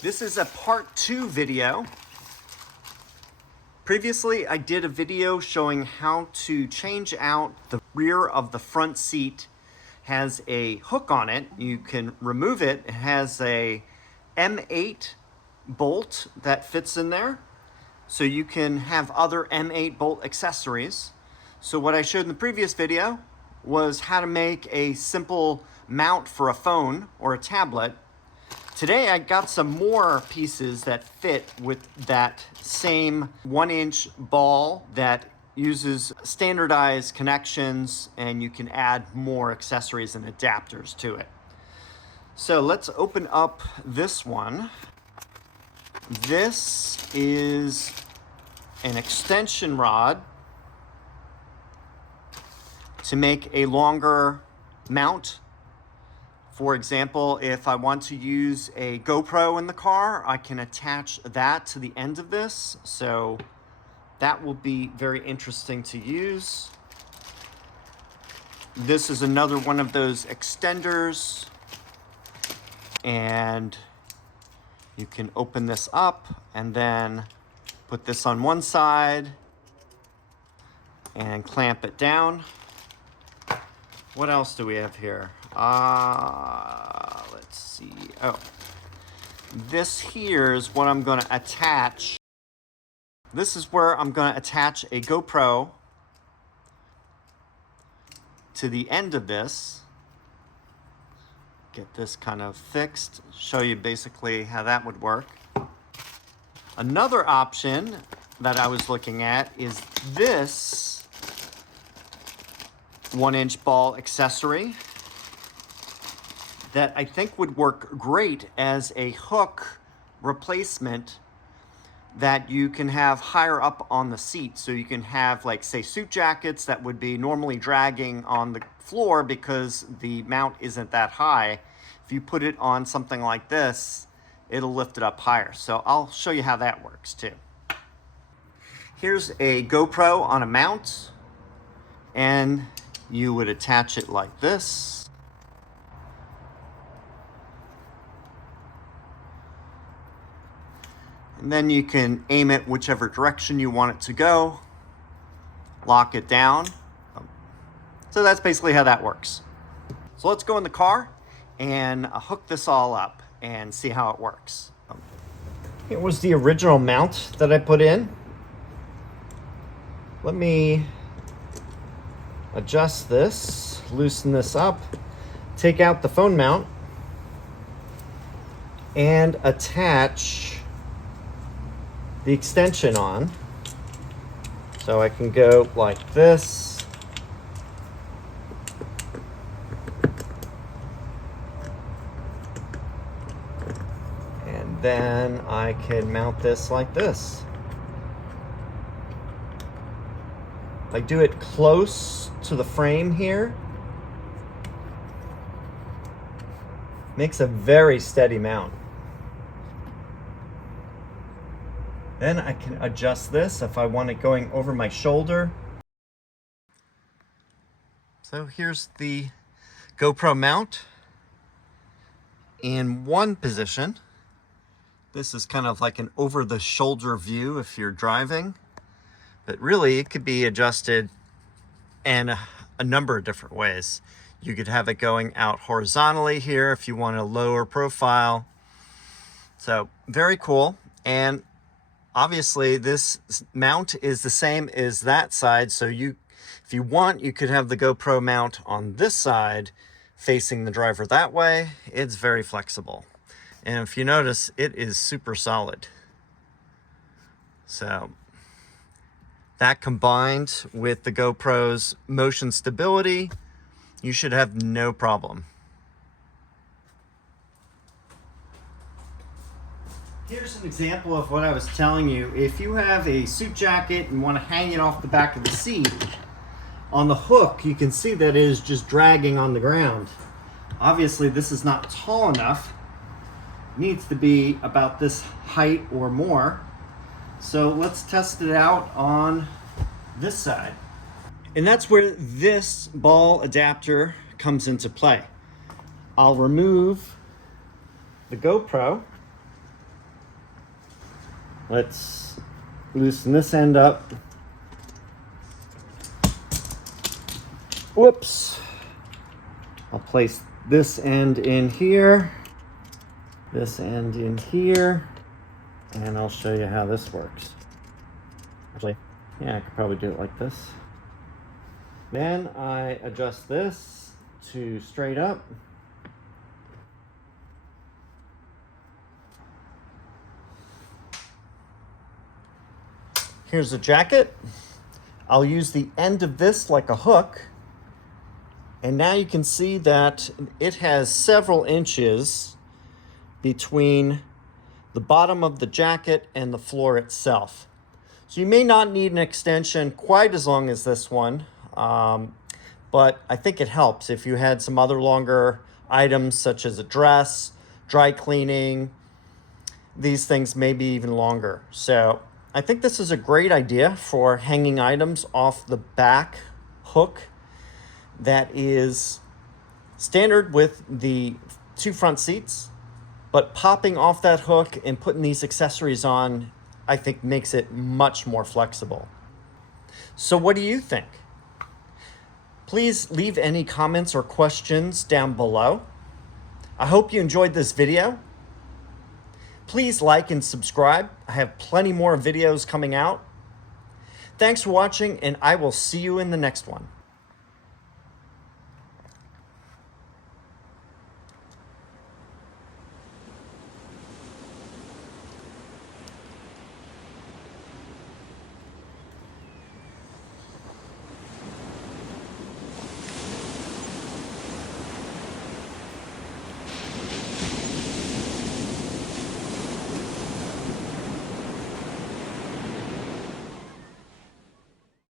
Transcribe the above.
This is a part 2 video. Previously, I did a video showing how to change out the rear of the front seat. Has a hook on it. You can remove it. It has a M8 bolt that fits in there. So you can have other M8 bolt accessories. So what I showed in the previous video was how to make a simple mount for a phone or a tablet. Today I got some more pieces that fit with that same 1-inch ball that uses standardized connections, and you can add more accessories and adapters to it. So let's open up this one. This is an extension rod to make a longer mount. For example, if I want to use a GoPro in the car, I can attach that to the end of this. So that will be very interesting to use. This is another one of those extenders, and you can open this up and then put this on one side and clamp it down. What else do we have here? Let's see. Oh, this here is what I'm going to attach. This is where I'm going to attach a GoPro to the end of this. Get this kind of fixed, show you basically how that would work. Another option that I was looking at is this 1-inch ball accessory that I think would work great as a hook replacement that you can have higher up on the seat. So you can have, like, say, suit jackets that would be normally dragging on the floor because the mount isn't that high. If you put it on something like this, it'll lift it up higher. So I'll show you how that works too. Here's a GoPro on a mount, and you would attach it like this. And then you can aim it whichever direction you want it to go, lock it down. So that's basically how that works. So let's go in the car and hook this all up and see how it works. Here was the original mount that I put in. Let me adjust this, loosen this up, take out the phone mount, and attach the extension on. So I can go like this. And then I can mount this like this. I do it close to the frame here. Makes a very steady mount. Then I can adjust this if I want it going over my shoulder. So here's the GoPro mount in one position. This is kind of like an over-the-shoulder view if you're driving. But really, it could be adjusted in a number of different ways. You could have it going out horizontally here if you want a lower profile. So very cool. And obviously this mount is the same as that side. So if you want, you could have the GoPro mount on this side facing the driver that way. It's very flexible. And if you notice, it is super solid. So that combined with the GoPro's motion stability, you should have no problem. Here's an example of what I was telling you. If you have a suit jacket and want to hang it off the back of the seat, on the hook you can see that it is just dragging on the ground. Obviously this is not tall enough. It needs to be about this height or more. So let's test it out on this side. And that's where this ball adapter comes into play. I'll remove the GoPro Let's loosen this end up. Whoops. I'll place this end in here, this end in here, and I'll show you how this works. Actually, yeah, I could probably do it like this. Then I adjust this to straight up. Here's the jacket. I'll use the end of this like a hook. And now you can see that it has several inches between the bottom of the jacket and the floor itself. So you may not need an extension quite as long as this one, but I think it helps if you had some other longer items such as a dress, dry cleaning. These things may be even longer. So I think this is a great idea for hanging items off the back hook that is standard with the two front seats, but popping off that hook and putting these accessories on, I think makes it much more flexible. So what do you think? Please leave any comments or questions down below. I hope you enjoyed this video. Please like and subscribe. I have plenty more videos coming out. Thanks for watching, and I will see you in the next one.